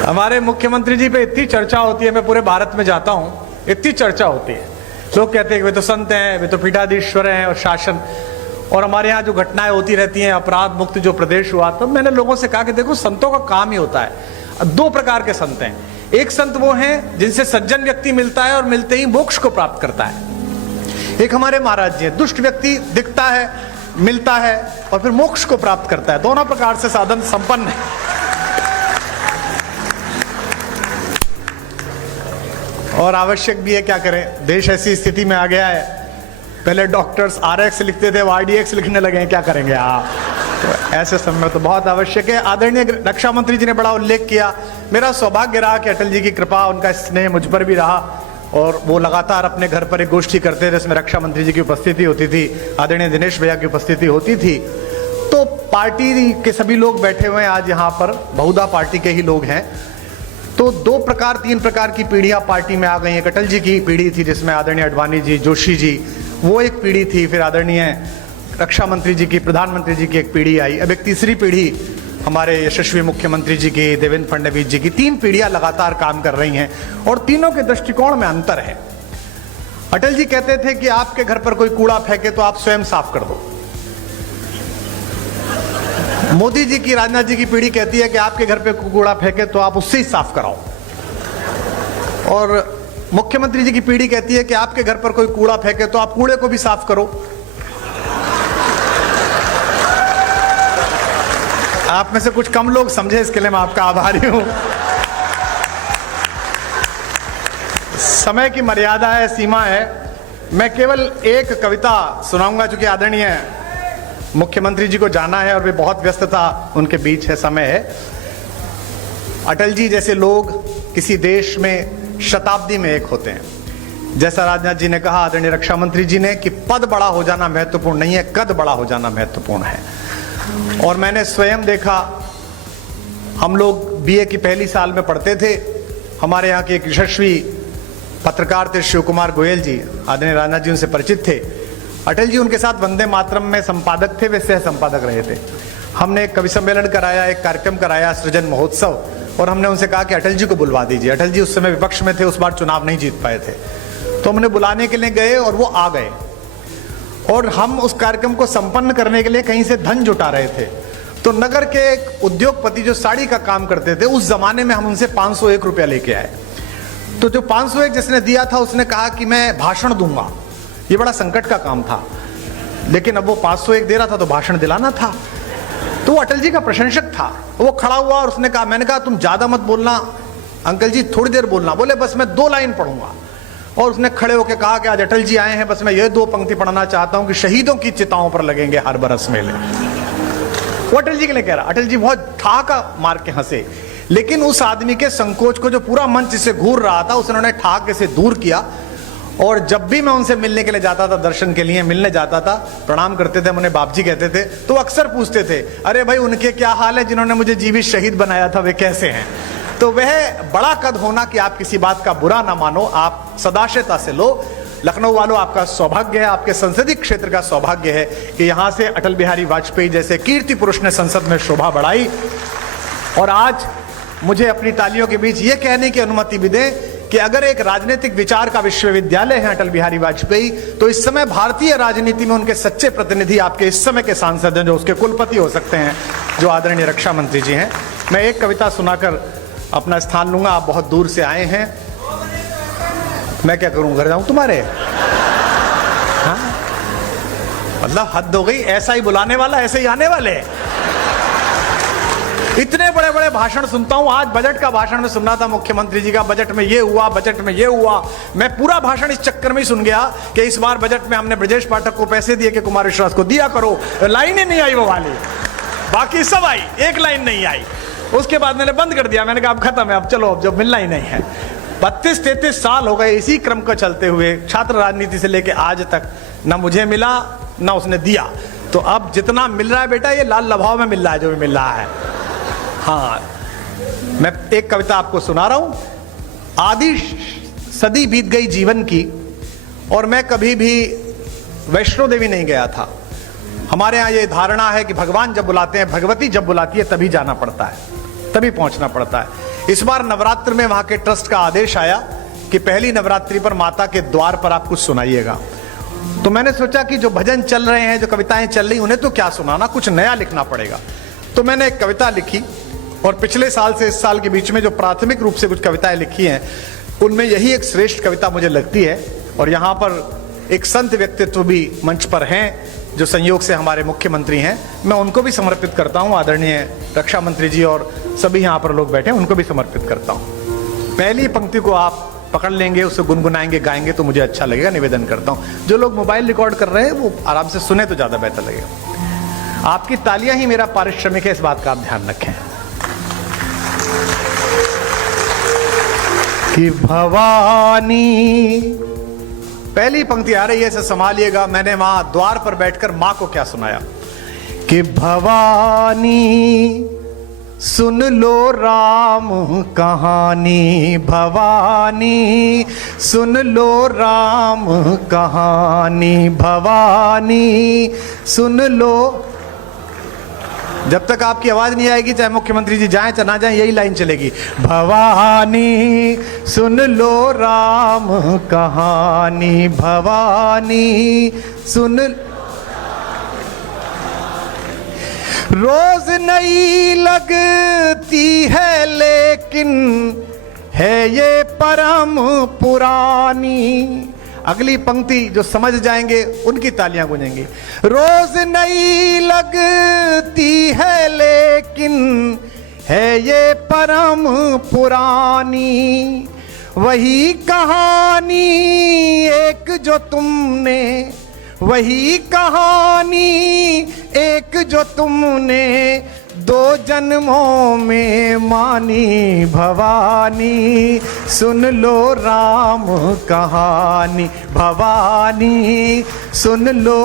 हमारे मुख्यमंत्री जी पे इतनी चर्चा होती है, मैं पूरे भारत में जाता हूं, इतनी चर्चा होती है। लोग कहते हैं कि वे तो संत हैं, वे तो पीठाधीश्वर हैं और शासन, और हमारे यहाँ जो घटनाएं होती रहती हैं, अपराध मुक्त जो प्रदेश हुआ, तो मैंने लोगों से कहा कि देखो संतों का काम ही होता है। दो प्रकार के संत हैं। एक संत वो हैं जिनसे सज्जन व्यक्ति मिलता है और मिलते ही मोक्ष को प्राप्त करता है। एक हमारे महाराज जी हैं, दुष्ट व्यक्ति दिखता है, मिलता है और फिर मोक्ष को प्राप्त करता है। दोनों प्रकार से साधन संपन्न है। और आवश्यक भी है, क्या करें, देश ऐसी स्थिति में आ गया है। पहले डॉक्टर्स RX लिखते थे, वो RDX लिखने लगे हैं, क्या करेंगे आप। तो ऐसे समय तो बहुत आवश्यक है। आदरणीय रक्षा मंत्री जी ने बड़ा उल्लेख किया। मेरा सौभाग्य रहा कि अटल जी की कृपा, उनका स्नेह मुझ पर भी रहा और वो लगातार अपने घर पर एक गोष्ठी करते थे जिसमें रक्षा मंत्री जी की उपस्थिति होती थी, आदरणीय दिनेश भैया की उपस्थिति होती थी। तो पार्टी के सभी लोग बैठे हुए हैं आज यहाँ पर, बहुधा पार्टी के ही लोग हैं। तो दो प्रकार, तीन प्रकार की पीढ़ियां पार्टी में आ गई हैं। अटल जी की पीढ़ी थी जिसमें आदरणीय अडवाणी जी, जोशी जी, वो एक पीढ़ी थी। फिर आदरणीय रक्षा मंत्री जी की, प्रधानमंत्री जी की एक पीढ़ी आई। अब एक तीसरी पीढ़ी हमारे यशस्वी मुख्यमंत्री जी की, देवेंद्र फडणवीस जी की। तीन पीढ़ियां लगातार काम कर रही हैं और तीनों के दृष्टिकोण में अंतर है। अटल जी कहते थे कि आपके घर पर कोई कूड़ा फेंके तो आप स्वयं साफ कर दो। मोदी जी की, राजनाथ जी की पीढ़ी कहती है कि आपके घर पे कूड़ा फेंके तो आप उससे ही साफ कराओ। और मुख्यमंत्री जी की पीढ़ी कहती है कि आपके घर पर कोई कूड़ा फेंके तो आप कूड़े को भी साफ करो। आप में से कुछ कम लोग समझे, इसके लिए मैं आपका आभारी हूं। समय की मर्यादा है, सीमा है। मैं केवल एक कविता सुनाऊंगा, चूंकि आदरणीय मुख्यमंत्री जी को जाना है और वे बहुत व्यस्तता उनके बीच है, समय है। अटल जी जैसे लोग किसी देश में शताब्दी में एक होते हैं। जैसा राजनाथ जी ने कहा, आदरणीय रक्षा मंत्री जी ने, कि पद बड़ा हो जाना महत्वपूर्ण नहीं है, कद बड़ा हो जाना महत्वपूर्ण है। और मैंने स्वयं देखा, हम लोग BA की पहली साल में पढ़ते थे। हमारे यहाँ के एक यशस्वी पत्रकार थे शिव कुमार गोयल जी, आदरणीय राजनाथ जी उनसे परिचित थे। अटल जी उनके साथ वंदे मातरम में संपादक थे, वे सह संपादक रहे थे। हमने एक कवि सम्मेलन कराया, एक कार्यक्रम कराया, सृजन महोत्सव, और हमने उनसे कहा कि अटल जी को बुलवा दीजिए। अटल जी उस समय विपक्ष में थे, उस बार चुनाव नहीं जीत पाए थे। तो हमने बुलाने के लिए गए और वो आ गए, और हम उस कार्यक्रम को संपन्न करने के लिए कहीं से धन जुटा रहे थे। तो नगर के एक उद्योगपति जो साड़ी का काम करते थे, उस जमाने में हम उनसे 501 रुपया लेके आए। तो जो 501 जिसने दिया था, उसने कहा कि मैं भाषण दूंगा। ये बड़ा संकट का काम था, लेकिन अब वो 501 दे रहा था तो भाषण दिलाना था। तो वो अटल जी का प्रशंसक था। वो खड़ा हुआ और उसने कहा, मैंने कहा तुम ज्यादा मत बोलना अंकल जी, थोड़ी देर बोलना। बोले बस मैं 2 लाइन पढ़ूंगा। और उसने खड़े होकर कहा कि आज अटल जी आए हैं, बस मैं ये 2 पंक्ति पढ़ना चाहता हूं कि शहीदों की चिताओं पर लगेंगे हर बरस मेले। वो अटल जी के लिए कह रहा। अटल जी बहुत ठहाका मार के हंसे, लेकिन उस आदमी के संकोच को, जो पूरा मंच से घूर रहा था, उसने ठहाके से दूर किया। और जब भी मैं उनसे मिलने के लिए जाता था, दर्शन के लिए मिलने जाता था, प्रणाम करते थे, उन्हें बाप जी कहते थे, तो अक्सर पूछते थे, अरे भाई उनके क्या हाल है जिन्होंने मुझे जीवित शहीद बनाया था, वे कैसे हैं। तो वह बड़ा कद होना कि आप किसी बात का बुरा ना मानो, आप सदाशयता से लो। लखनऊ वालों, आपका सौभाग्य है, आपके संसदीय क्षेत्र का सौभाग्य है कि यहां से अटल बिहारी वाजपेयी जैसे कीर्ति पुरुष ने संसद में शोभा बढ़ाई। और आज मुझे अपनी तालियों के बीच ये कहने की अनुमति भी दें कि अगर एक राजनीतिक विचार का विश्वविद्यालय है अटल बिहारी वाजपेयी, तो इस समय भारतीय राजनीति में उनके सच्चे प्रतिनिधि आपके इस समय के सांसद हैं, जो उसके कुलपति हो सकते हैं, जो आदरणीय रक्षा मंत्री जी हैं। मैं एक कविता सुनाकर अपना स्थान लूंगा। आप बहुत दूर से आए हैं, मैं क्या करूं, घर जाऊं तुम्हारे? हाँ, मतलब हद हो गई। ऐसा ही बुलाने वाला ऐसे ही आने वाले। इतने बड़े बड़े भाषण सुनता हूं। आज बजट का भाषण में सुन रहा था मुख्यमंत्री जी का, बजट में ये हुआ, बजट में ये हुआ। मैं पूरा भाषण इस चक्कर में ही सुन गया कि इस बार बजट में हमने ब्रजेश पाठक को पैसे दिए कि कुमार विश्वास को दिया करो। लाइन ही नहीं आई वो वाली, बाकी सब आई, एक लाइन नहीं आई। उसके बाद मैंने बंद कर दिया। मैंने कहा अब खत्म है, अब चलो, अब जो मिलना ही नहीं है। 32-33 साल हो गए इसी क्रम को चलते हुए, छात्र राजनीति से लेके आज तक ना मुझे मिला ना उसने दिया। तो अब जितना मिल रहा है बेटा, ये लाल लभाव में मिल रहा है जो भी मिल रहा है। हाँ, मैं एक कविता आपको सुना रहा हूं। आधी सदी बीत गई जीवन की और मैं कभी भी वैष्णो देवी नहीं गया था। हमारे यहाँ ये धारणा है कि भगवान जब बुलाते हैं, भगवती जब बुलाती है, तभी जाना पड़ता है, तभी पहुंचना पड़ता है। इस बार नवरात्र में वहां के ट्रस्ट का आदेश आया कि पहली नवरात्रि पर माता के द्वार पर आप कुछ सुनाइएगा। तो मैंने सोचा कि जो भजन चल रहे हैं, जो कविताएं चल रही, उन्हें तो क्या सुनाना, कुछ नया लिखना पड़ेगा। तो मैंने एक कविता लिखी और पिछले साल से इस साल के बीच में जो प्राथमिक रूप से कुछ कविताएं लिखी हैं, उनमें यही एक श्रेष्ठ कविता मुझे लगती है। और यहाँ पर एक संत व्यक्तित्व भी मंच पर हैं जो संयोग से हमारे मुख्यमंत्री हैं, मैं उनको भी समर्पित करता हूँ। आदरणीय रक्षा मंत्री जी और सभी यहाँ पर लोग बैठे हैं, उनको भी समर्पित करता हूँ। पहली पंक्ति को आप पकड़ लेंगे, उसे गुनगुनाएंगे, गाएंगे तो मुझे अच्छा लगेगा। निवेदन करता हूँ जो लोग मोबाइल रिकॉर्ड कर रहे हैं वो आराम से सुने तो ज़्यादा बेहतर लगेगा। आपकी तालियां ही मेरा पारिश्रमिक है, इस बात का आप ध्यान रखें। कि भवानी, पहली पंक्ति आ रही है, इसे संभालिएगा। मैंने वहां द्वार पर बैठकर मां को क्या सुनाया कि भवानी सुन लो राम कहानी, भवानी सुन लो राम कहानी, भवानी सुन लो। जब तक आपकी आवाज नहीं आएगी, चाहे मुख्यमंत्री जी जाएं चाहे ना जाएं, यही लाइन चलेगी। भवानी सुन लो राम कहानी, भवानी सुन। रोज नई लगती है लेकिन है ये परम पुरानी। अगली पंक्ति जो समझ जाएंगे उनकी तालियां गूंजेंगी। रोज नई लगती है लेकिन है ये परम पुरानी। वही कहानी एक जो तुमने, वही कहानी एक जो तुमने दो जन्मों में मानी। भवानी सुन लो राम कहानी, भवानी सुन लो,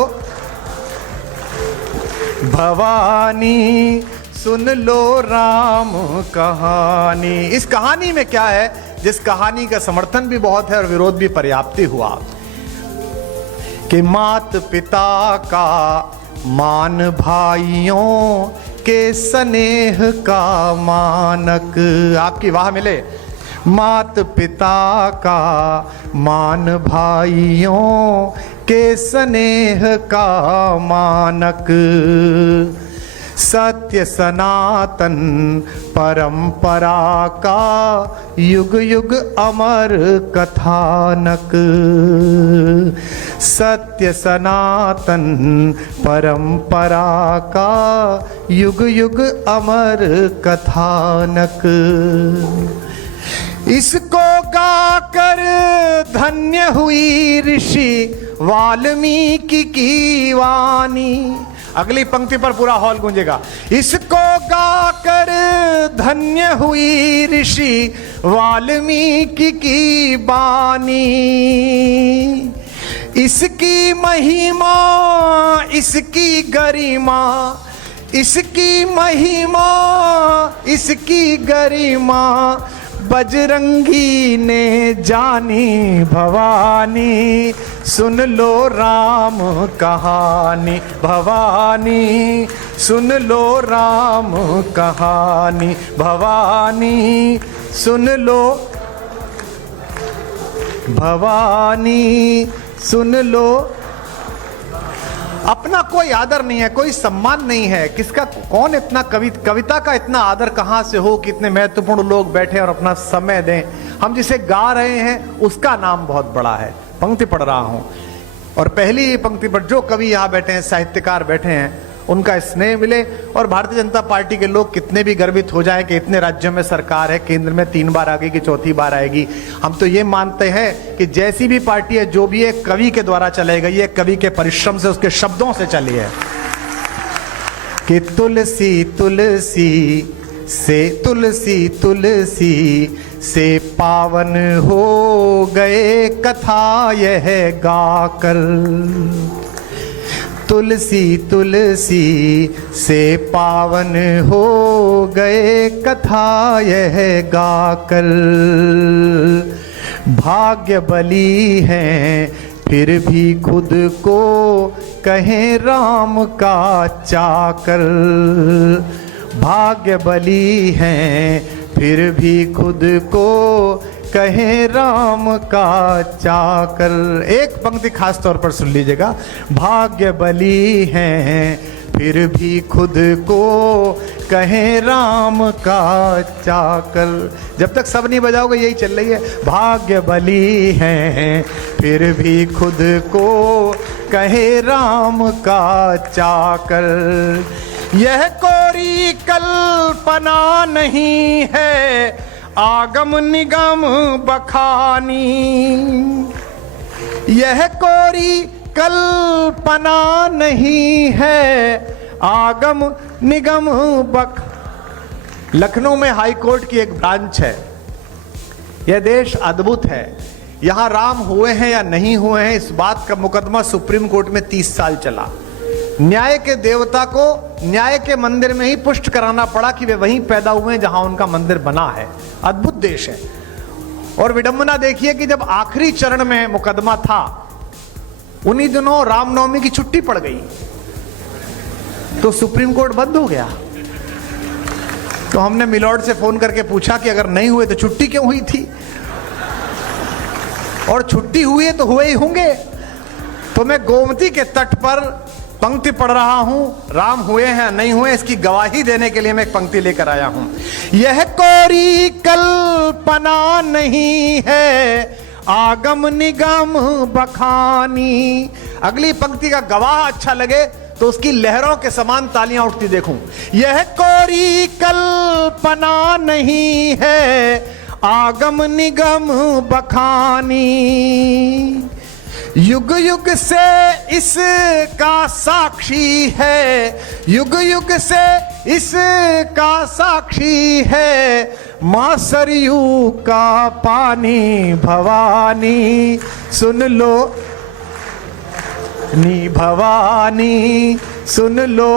भवानी सुन लो राम कहानी। इस कहानी में क्या है, जिस कहानी का समर्थन भी बहुत है और विरोध भी पर्याप्त हुआ, कि मात पिता का मान भाइयों के स्नेह का मानक। आपकी वाह मिले। मात पिता का मान भाइयों के स्नेह का मानक। सत्य सनातन परंपरा का युग युग अमर कथानक। सत्य सनातन परंपरा का युग युग अमर कथानक। इसको गाकर धन्य हुई ऋषि वाल्मीकि की वाणी। अगली पंक्ति पर पूरा हॉल गूंजेगा। इसको गाकर धन्य हुई ऋषि वाल्मीकि की बानी। इसकी महिमा, इसकी गरिमा, इसकी महिमा, इसकी गरिमा बजरंगी ने जानी। भवानी सुन लो राम कहानी, भवानी सुन लो राम कहानी, भवानी सुन लो, भवानी सुन लो। अपना कोई आदर नहीं है, कोई सम्मान नहीं है। किसका, कौन इतना कविता का इतना आदर कहां से हो कि इतने महत्वपूर्ण लोग बैठे और अपना समय दें। हम जिसे गा रहे हैं उसका नाम बहुत बड़ा है। पंक्ति पढ़ रहा हूं और पहली पंक्ति पर जो कवि यहां बैठे हैं, साहित्यकार बैठे हैं, उनका स्नेह मिले। और भारतीय जनता पार्टी के लोग कितने भी गर्वित हो जाएं कि इतने राज्यों में सरकार है, केंद्र में 3 बार आ गई कि 4थी बार आएगी, हम तो ये मानते हैं कि जैसी भी पार्टी है, जो भी है, कवि के द्वारा चलाई गई है, कवि के परिश्रम से, उसके शब्दों से चली है। कि तुलसी तुलसी से, तुलसी तुलसी से पावन हो गए कथा यह गाकर। तुलसी तुलसी से पावन हो गए कथा यह गाकर। भाग्य बली हैं फिर भी खुद को कहें राम का चाकर। भाग्य बली हैं फिर भी खुद को कहे राम का चाकर। एक पंक्ति खास तौर पर सुन लीजिएगा, भाग्य बली हैं फिर भी खुद को कहे राम का चाकर। जब तक सब नहीं बजाओगे यही चल रही है, भाग्य बली हैं फिर भी खुद को कहे राम का चाकर। यह कोरी कल्पना नहीं है आगम निगम बखानी। यह कोरी कल्पना नहीं है आगम निगम बख। लखनऊ में हाई कोर्ट की एक ब्रांच है। यह देश अद्भुत है। यहां राम हुए हैं या नहीं हुए हैं इस बात का मुकदमा सुप्रीम कोर्ट में 30 साल चला। न्याय के देवता को न्याय के मंदिर में ही पुष्ट कराना पड़ा कि वे वहीं पैदा हुए हैं जहां उनका मंदिर बना है। अद्भुत देश है। और विडंबना देखिए कि जब आखिरी चरण में मुकदमा था, उन्हीं दिनों रामनवमी की छुट्टी पड़ गई तो सुप्रीम कोर्ट बंद हो गया। तो हमने मिलॉर्ड से फोन करके पूछा कि अगर नहीं हुए तो छुट्टी क्यों हुई थी, और छुट्टी हुई है तो हुए ही होंगे। तो मैं गोमती के तट पर पंक्ति पढ़ रहा हूं, राम हुए हैं नहीं हुए इसकी गवाही देने के लिए मैं एक पंक्ति लेकर आया हूं। यह कोरी कल्पना नहीं है आगम निगम बखानी। अगली पंक्ति का गवाह अच्छा लगे तो उसकी लहरों के समान तालियां उठती देखूं। यह कोरी कल्पना नहीं है आगम निगम बखानी। युग युग से इसका साक्षी है, युग युग से इसका साक्षी है मां सरयू का पानी भवानी। सुन लो नी भवानी, सुन लो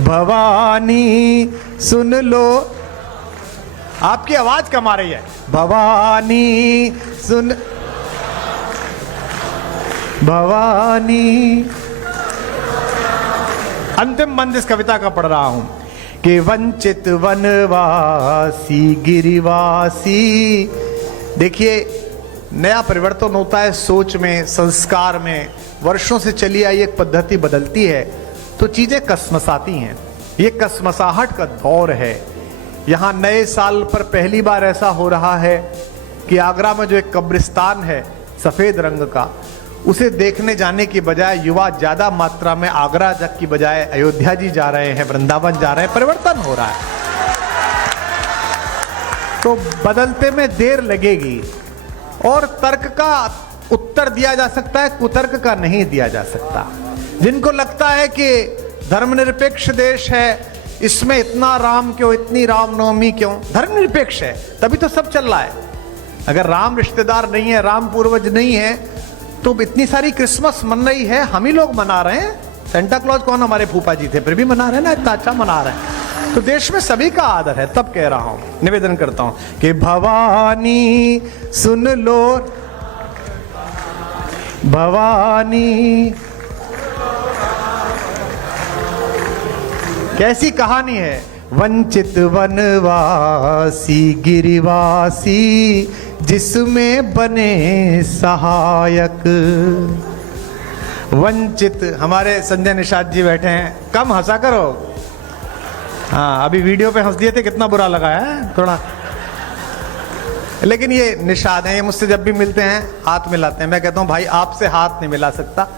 भवानी, सुन लो। आपकी आवाज कम आ रही है। भवानी सुन भवानी। अंतिम बंद इस कविता का पढ़ रहा हूं कि वंचित वनवासी गिरिवासी। देखिए नया परिवर्तन होता है सोच में, संस्कार में। वर्षों से चली आई एक पद्धति बदलती है तो चीजें कसमसाती हैं। ये कसमसाहट का दौर है। यहाँ नए साल पर पहली बार ऐसा हो रहा है कि आगरा में जो एक कब्रिस्तान है सफेद रंग का, उसे देखने जाने की बजाय युवा ज्यादा मात्रा में आगरा तक की बजाय अयोध्या जी जा रहे हैं, वृंदावन जा रहे हैं। परिवर्तन हो रहा है तो बदलते में देर लगेगी। और तर्क का उत्तर दिया जा सकता है, कुतर्क का नहीं दिया जा सकता। जिनको लगता है कि धर्मनिरपेक्ष देश है, इसमें इतना राम क्यों, इतनी रामनवमी क्यों, धर्मनिरपेक्ष है तभी तो सब चल रहा है। अगर राम रिश्तेदार नहीं है, राम पूर्वज नहीं है, तो इतनी सारी क्रिसमस मन रही है, हम ही लोग मना रहे हैं। सेंटा क्लॉज कौन, हमारे फूफा जी थे, फिर भी मना रहे हैं ना, इतना अच्छा मना रहे हैं। तो देश में सभी का आदर है। तब कह रहा हूं, निवेदन करता हूं कि भवानी सुन लो, भवानी। कैसी कहानी है। वंचित वनवासी गिरिवासी जिसमें बने सहायक। वंचित, हमारे संजय निषाद जी बैठे हैं, कम हंसा करो। हाँ अभी वीडियो पे हंस दिए थे, कितना बुरा लगा है थोड़ा। लेकिन ये निषाद हैं, ये मुझसे जब भी मिलते हैं हाथ मिलाते हैं। मैं कहता हूं भाई आपसे हाथ नहीं मिला सकता,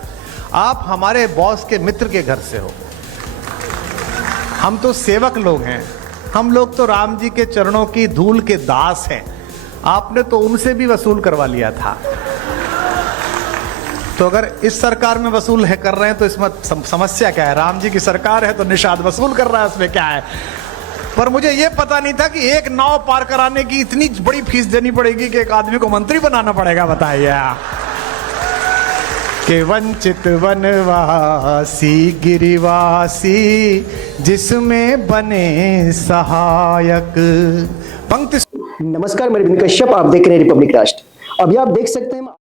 आप हमारे बॉस के मित्र के घर से हो। हम तो सेवक लोग हैं, हम लोग तो राम जी के चरणों की धूल के दास हैं। आपने तो उनसे भी वसूल करवा लिया था। तो अगर इस सरकार में वसूल है कर रहे हैं तो इसमें समस्या क्या है। राम जी की सरकार है तो निषाद वसूल कर रहा है, उसमें क्या है। पर मुझे यह पता नहीं था कि एक नाव पार कराने की इतनी बड़ी फीस देनी पड़ेगी कि एक आदमी को मंत्री बनाना पड़ेगा। बताइए कि वंचित वनवासी गिरिवासी जिसमें बने सहायक। पंक्ति। नमस्कार, मैं कश्यप, आप देख रहे हैं रिपब्लिक राष्ट्र। अभी आप देख सकते हैं